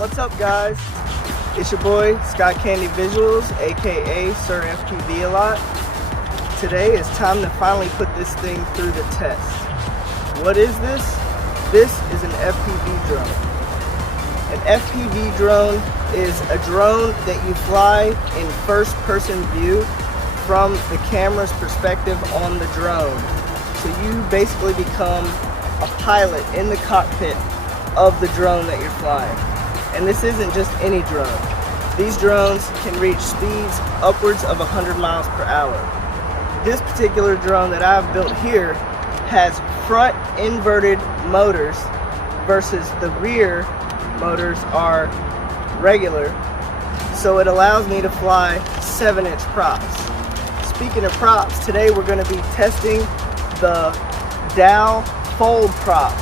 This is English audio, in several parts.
What's up, guys? It's your boy Scott Candy Visuals, aka Sir FPV a lot. Today it's time to finally put this thing through the test. What is this? This is an FPV drone. An FPV drone is a drone that you fly in first-person view from the camera's perspective on the drone. So you basically become a pilot in the cockpit of the drone that you're flying. And this isn't just any drone. These drones can reach speeds upwards of 100 miles per hour. This particular drone that I've built here has front inverted motors versus the rear motors are regular. So it allows me to fly 7-inch props. Speaking of props, today we're going to be testing the Dalpro fold prop.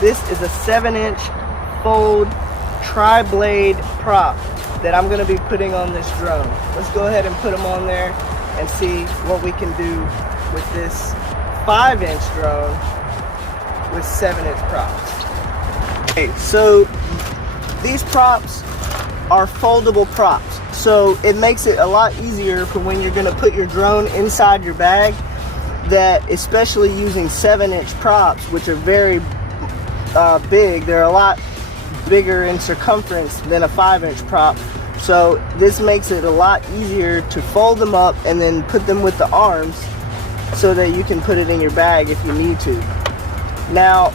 This is a 7-inch fold tri-blade prop that I'm going to be putting on this drone. Let's go ahead and put them on there and see what we can do with this 5-inch drone with 7-inch props. Okay, so these props are foldable props, so it makes it a lot easier for when you're going to put your drone inside your bag, that especially using 7-inch props, which are very big. They're a lot bigger in circumference than a 5-inch prop, so this makes it a lot easier to fold them up and then put them with the arms so that you can put it in your bag if you need to. Now,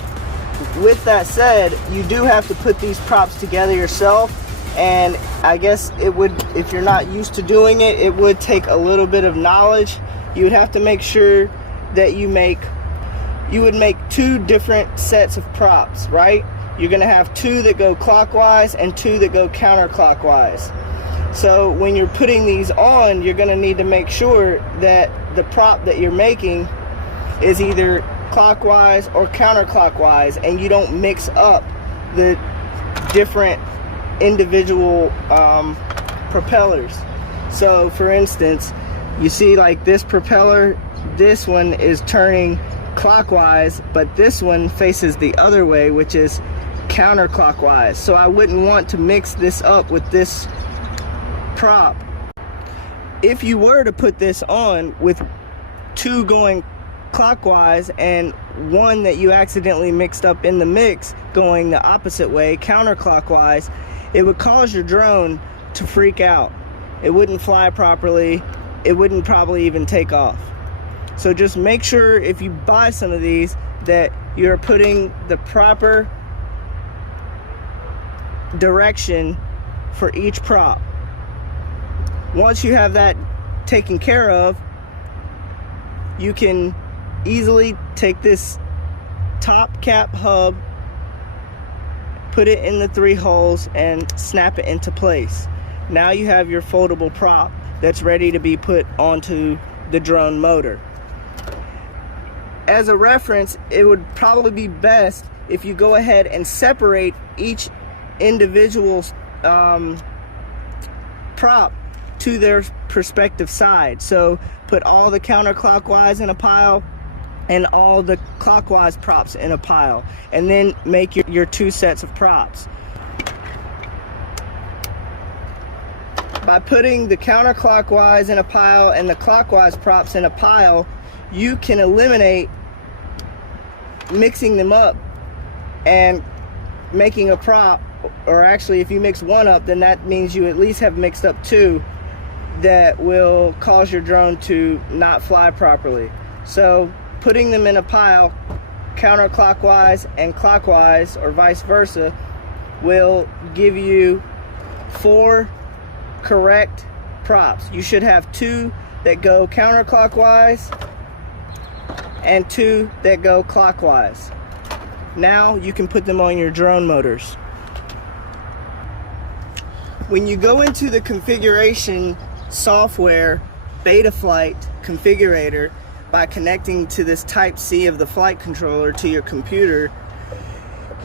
with that said, you do have to put these props together yourself, and I guess it would, if you're not used to doing it, it would take a little bit of knowledge. You would have to make sure that you would make 2 different sets of props, right? You're going to have 2 that go clockwise and 2 that go counterclockwise. So when you're putting these on, you're going to need to make sure that the prop that you're making is either clockwise or counterclockwise, and you don't mix up the different individual propellers. So for instance, you see like this propeller, this one is turning clockwise, but this one faces the other way, which is counterclockwise. So I wouldn't want to mix this up with this prop. If you were to put this on with 2 going clockwise and 1 that you accidentally mixed up in the mix going the opposite way, counterclockwise, it would cause your drone to freak out. It wouldn't fly properly. It wouldn't probably even take off. So just make sure if you buy some of these that you're putting the proper direction for each prop. Once you have that taken care of, you can easily take this top cap hub, put it in the 3 holes, and snap it into place. Now you have your foldable prop that's ready to be put onto the drone motor. As a reference, it would probably be best if you go ahead and separate each individual prop to their respective side. So put all the counterclockwise in a pile and all the clockwise props in a pile, and then make your 2 sets of props. By putting the counterclockwise in a pile and the clockwise props in a pile, you can eliminate mixing them up and making a prop, or actually if you mix one up, then that means you at least have mixed up two that will cause your drone to not fly properly. So putting them in a pile counterclockwise and clockwise, or vice versa, will give you 4 correct props. You should have 2 that go counterclockwise and 2 that go clockwise. Now you can put them on your drone motors. When you go into the configuration software Betaflight configurator by connecting to this Type-C of the flight controller to your computer,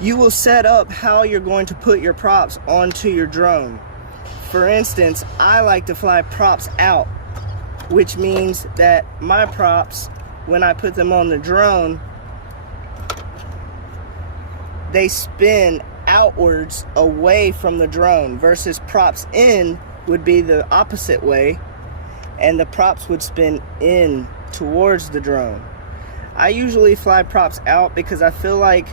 you will set up how you're going to put your props onto your drone. For instance, I like to fly props out, which means that my props, when I put them on the drone, they spin outwards away from the drone, versus props in would be the opposite way, and the props would spin in towards the drone. I usually fly props out because I feel like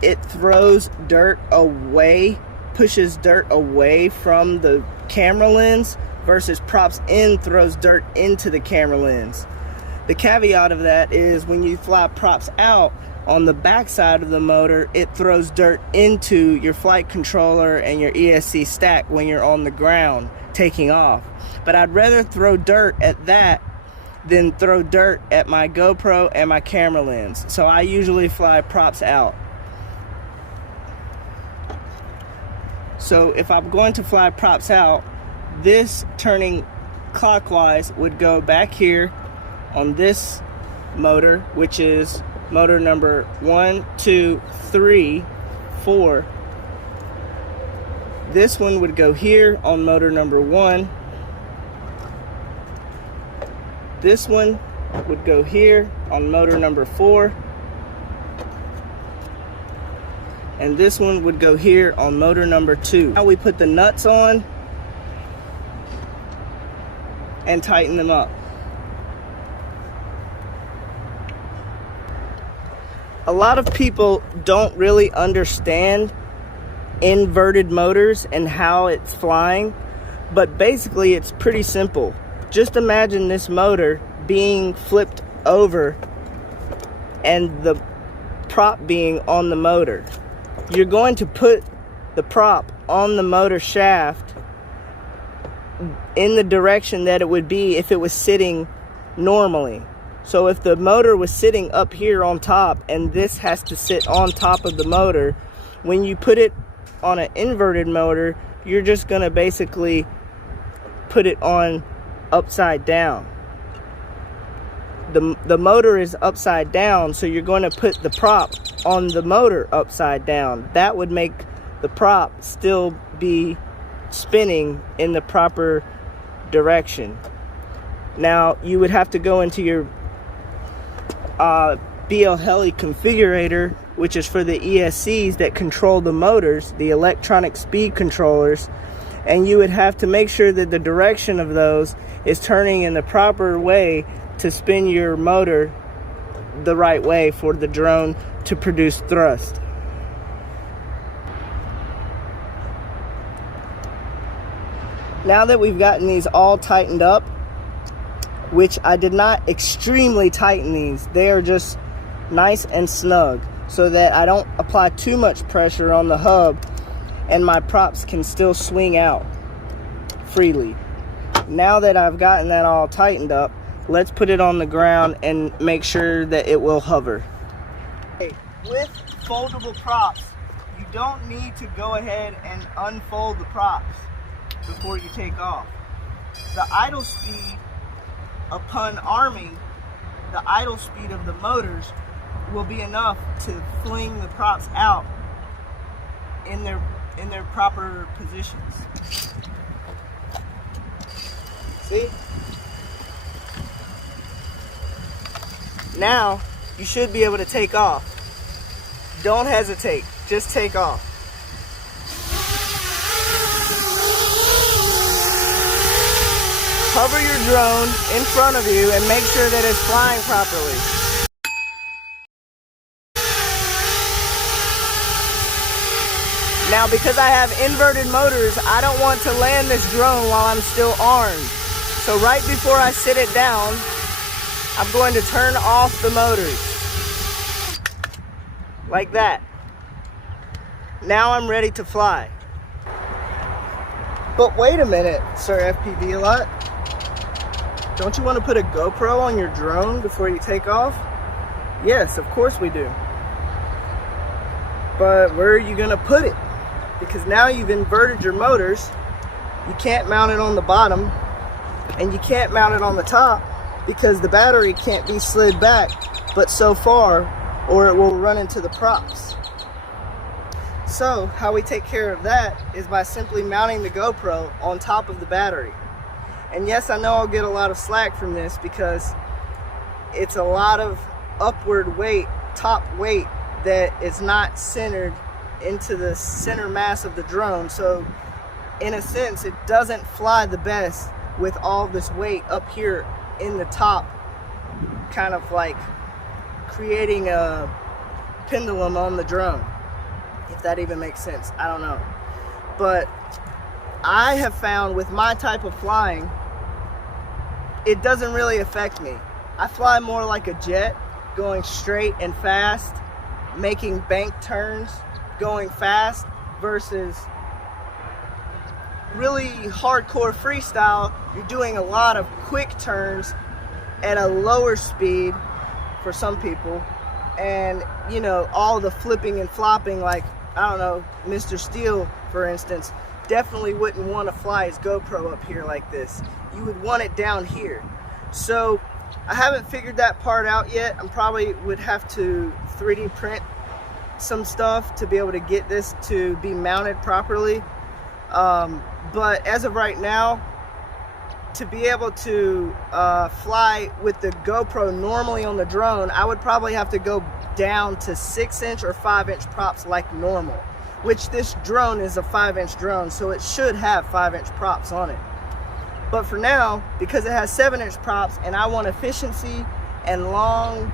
it throws dirt away, pushes dirt away from the camera lens, versus props in throws dirt into the camera lens. The caveat of that is when you fly props out, on the back side of the motor, it throws dirt into your flight controller and your ESC stack when you're on the ground taking off. But I'd rather throw dirt at that than throw dirt at my GoPro and my camera lens. So I usually fly props out. So if I'm going to fly props out, this turning clockwise would go back here on this motor, which is motor number 1, 2, 3, 4. This one would go here on motor number 1. This one would go here on motor number 4. And this one would go here on motor number 2. Now we put the nuts on and tighten them up. A lot of people don't really understand inverted motors and how it's flying, but basically it's pretty simple. Just imagine this motor being flipped over and the prop being on the motor. You're going to put the prop on the motor shaft in the direction that it would be if it was sitting normally. So if the motor was sitting up here on top and this has to sit on top of the motor, when you put it on an inverted motor, you're just going to basically put it on upside down. The motor is upside down, so you're going to put the prop on the motor upside down. That would make the prop still be spinning in the proper direction. Now you would have to go into your BL Heli configurator, which is for the ESCs that control the motors, the electronic speed controllers, and you would have to make sure that the direction of those is turning in the proper way to spin your motor the right way for the drone to produce thrust. Now that we've gotten these all tightened up, which I did not extremely tighten these, they are just nice and snug so that I don't apply too much pressure on the hub and my props can still swing out freely. Now that I've gotten that all tightened up, let's put it on the ground and make sure that it will hover. Okay, with foldable props, you don't need to go ahead and unfold the props before you take off. The idle speed, upon arming, the idle speed of the motors will be enough to fling the props out in their proper positions. See? Now you should be able to take off. Don't hesitate, just take off. Hover your drone in front of you and make sure that it's flying properly. Now, because I have inverted motors, I don't want to land this drone while I'm still armed. So right before I sit it down, I'm going to turn off the motors. Like that. Now I'm ready to fly. But wait a minute, Sir FPV a lot. Don't you want to put a GoPro on your drone before you take off? Yes, of course we do. But where are you going to put it? Because now you've inverted your motors. You can't mount it on the bottom and you can't mount it on the top because the battery can't be slid back but so far, or it will run into the props. So how we take care of that is by simply mounting the GoPro on top of the battery. And yes, I know I'll get a lot of slack from this because it's a lot of upward weight, top weight, that is not centered into the center mass of the drone. So in a sense, it doesn't fly the best with all this weight up here in the top, kind of like creating a pendulum on the drone, if that even makes sense. I don't know. But I have found with my type of flying, it doesn't really affect me. I fly more like a jet, going straight and fast, making bank turns, going fast, versus really hardcore freestyle. You're doing a lot of quick turns at a lower speed for some people, and you know, all the flipping and flopping, like, I don't know, Mr. Steele, for instance, definitely wouldn't want to fly his GoPro up here like this. You would want it down here. So I haven't figured that part out yet. I probably would have to 3D print some stuff to be able to get this to be mounted properly. But as of right now, to be able to fly with the GoPro normally on the drone, I would probably have to go down to 6-inch or 5-inch props like normal, which this drone is a 5-inch drone, so it should have 5-inch props on it. But for now, because it has 7-inch props and I want efficiency and long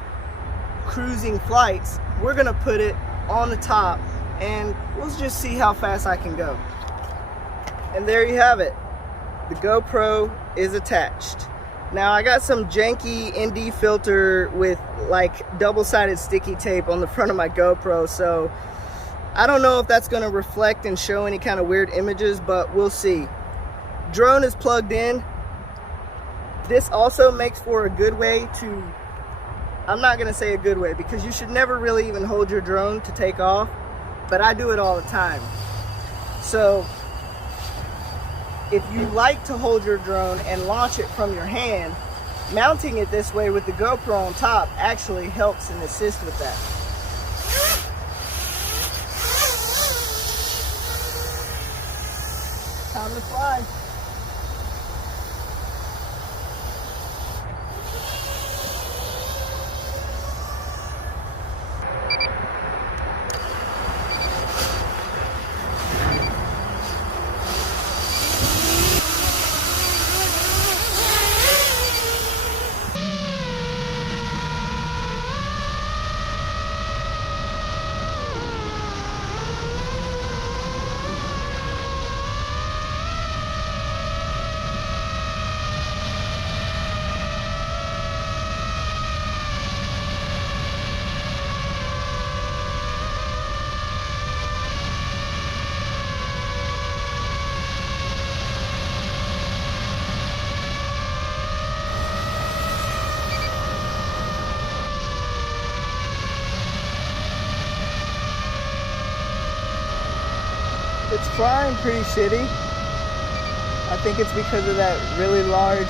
cruising flights, we're gonna put it on the top and we'll just see how fast I can go. And there you have it. The GoPro is attached. Now I got some janky ND filter with like double-sided sticky tape on the front of my GoPro, so I don't know if that's gonna reflect and show any kind of weird images, but we'll see. Drone is plugged in. This also makes for a good way to, I'm not gonna say a good way because you should never really even hold your drone to take off, but I do it all the time. So if you like to hold your drone and launch it from your hand, mounting it this way with the GoPro on top actually helps and assists with that. Time to fly. It's flying pretty shitty. I think it's because of that really large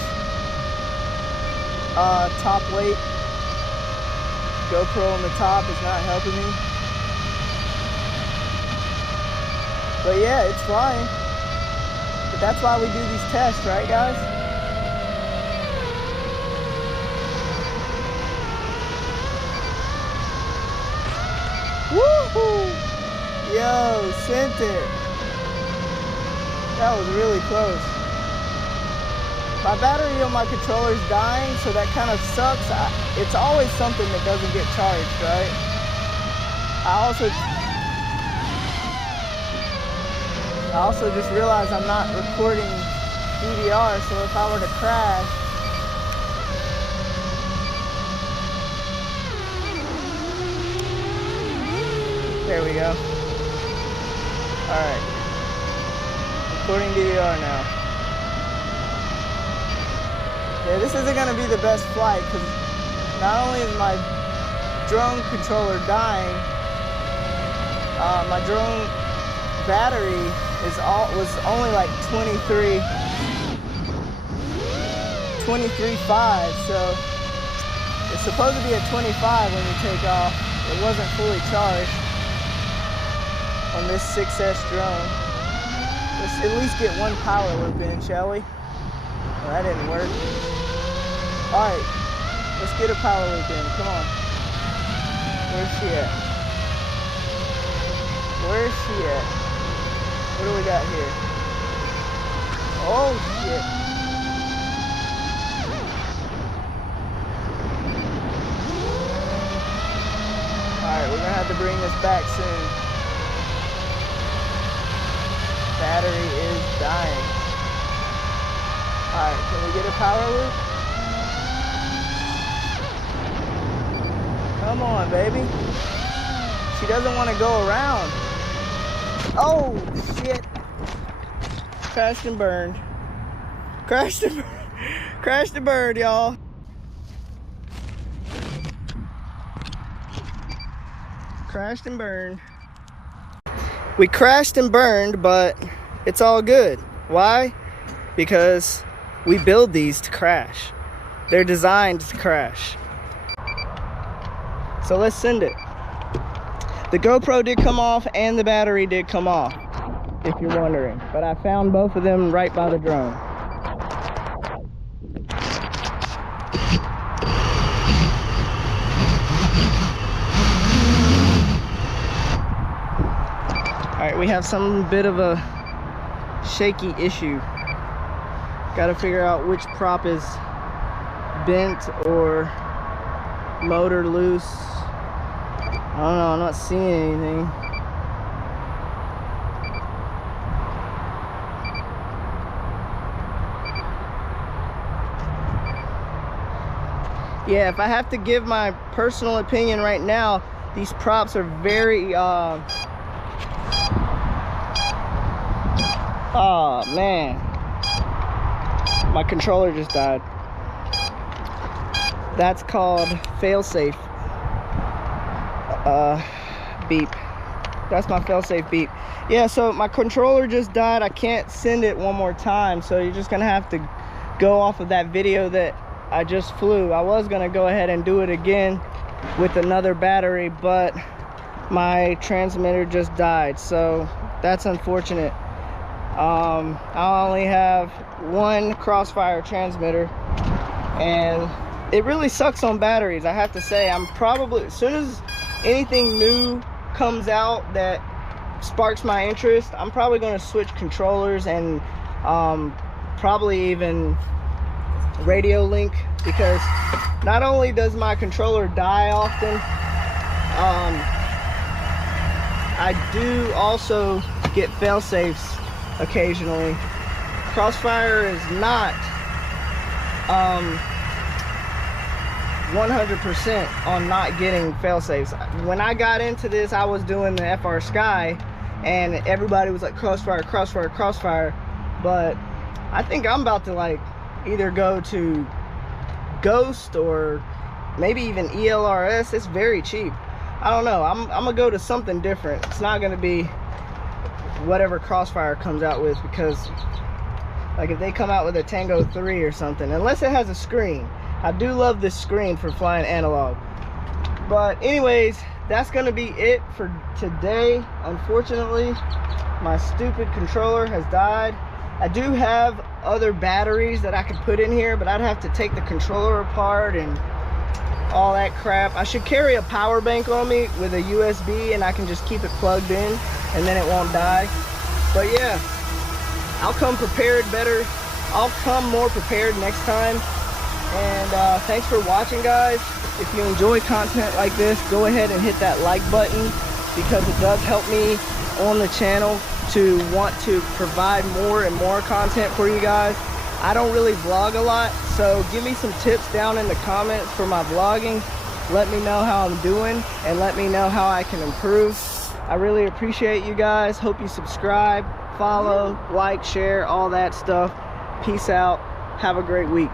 top weight. GoPro on the top is not helping me. But yeah, it's flying. But that's why we do these tests, right guys? Woohoo! Yo, sent it. That was really close. My battery on my controller is dying, so that kind of sucks. It's always something that doesn't get charged, right? I also... I also just realized I'm not recording DVR, so if I were to crash, there we go. Alright. Recording DVR now. Yeah, this isn't going to be the best flight because not only is my drone controller dying, my drone battery was only like 23.5, so it's supposed to be at 25 when you take off. It wasn't fully charged on this 6S drone. Let's at least get one power loop in, shall we? Well, that didn't work. Alright, let's get a power loop in. Come on. Where's she at? Where's she at? What do we got here? Oh shit. Alright, we're gonna have to bring this back soon. Battery is dying. Alright, can we get a power loop? Come on, baby. She doesn't want to go around. Oh, shit. Crashed and burned. Crashed and burned. Crashed and burned, y'all. Crashed and burned. We crashed and burned, but it's all good. Why? Because we build these to crash. They're designed to crash. So let's send it. The GoPro did come off and the battery did come off, if you're wondering. But I found both of them right by the drone. Alright, we have some bit of a shaky issue. Gotta figure out which prop is bent or motor loose. I don't know, I'm not seeing anything. Yeah, if I have to give my personal opinion right now, these props are very, oh man. My controller just died. That's called failsafe. Beep. That's my failsafe beep. Yeah, so my controller just died. I can't send it one more time, so you're just gonna have to go off of that video that I just flew. I was gonna go ahead and do it again with another battery, but my transmitter just died, so that's unfortunate. I only have one Crossfire transmitter, and it really sucks on batteries, I have to say. I'm probably, as soon as anything new comes out that sparks my interest, I'm probably going to switch controllers and probably even radio link, because not only does my controller die often, I do also get fail safes occasionally. Crossfire is not 100% on not getting fail safes. When I got into this, I was doing the FR Sky and everybody was like Crossfire, Crossfire, Crossfire, but I think I'm about to like either go to Ghost or maybe even ELRS. It's very cheap. I don't know, I'm gonna go to something different. It's not gonna be whatever Crossfire comes out with, because like if they come out with a Tango 3 or something, unless it has a screen. I do love this screen for flying analog. But anyways, that's gonna be it for today. Unfortunately, my stupid controller has died. I do have other batteries that I could put in here, but I'd have to take the controller apart and all that crap. I should carry a power bank on me with a USB, and I can just keep it plugged in and then it won't die. But yeah, I'll come prepared better. I'll come more prepared next time. And thanks for watching, guys. If you enjoy content like this, go ahead and hit that like button, because it does help me on the channel. to want to provide more and more content for you guys. I don't really vlog a lot, so give me some tips down in the comments for my vlogging. Let me know how I'm doing and let me know how I can improve. I really appreciate you guys. Hope you subscribe, follow, like, share, all that stuff. Peace out. Have a great week.